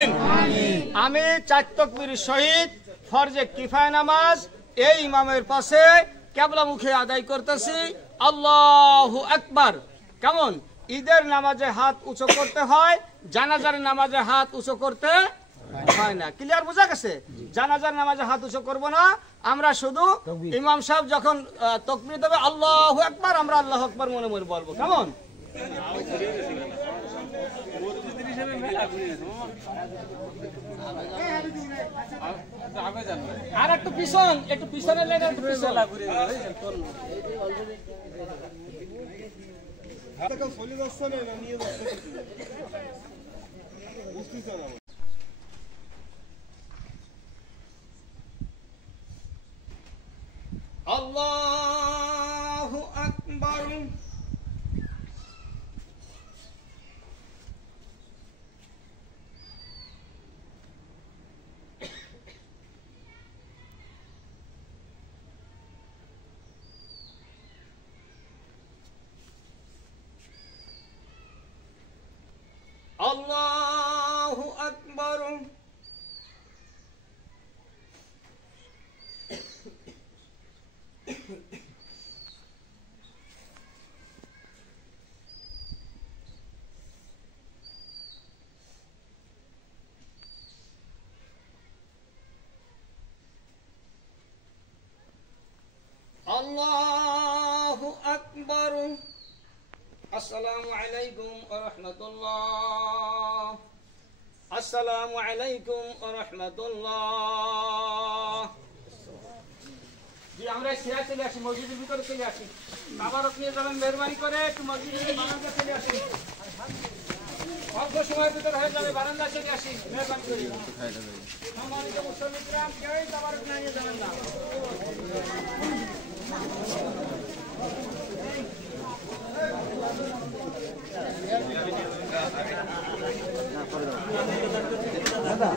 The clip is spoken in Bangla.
আমি চার তাকবীর সহিত ফরজে কিফায়া নামাজ এই ইমামের পাশে কিবলা মুখে আদায় করতেছি। আল্লাহু আকবার। কেমন? ঈদের নামাজে হাত উঁচু করতে হয়, জানাজার নামাজে হাত উঁচু করতে হয় না। ক্লিয়ার বোঝা গেছে? জানাজার নামাজে হাত উঁচু করব না, আমরা শুধু ইমাম সাহেব যখন তাকবীর দেবে আল্লাহু আকবার, আমরা আল্লাহু আকবার মনে মনে বলবো। কেমন? আর একটু পিছন, একটু পিছনের লাইনে একটু পিছন। আল্লাহু আকবার। আল্লাহু আকবার। আল্লাহু আকবার। আসসালামু আলাইকুম ওয়া রাহমাতুল্লাহ। আসসালামু আলাইকুম ওয়া রাহমাতুল্লাহ। জি, আমরা সিরা চলে আসি, মসজিদের ভিতরে চলে আসি। তাবারক নিয়ে যাবেন, মেহরবানি করে একটু মসজিদের বারান্দা চলে আসি। অল্প সময়ের ভিতরে হয়ে যাবে, বারান্দা চলে আসি, মেহরবানি করে। সম্মানিত মুসলিম কিরাম, কেউই তাবারক নিয়ে যাবেন না। দাদা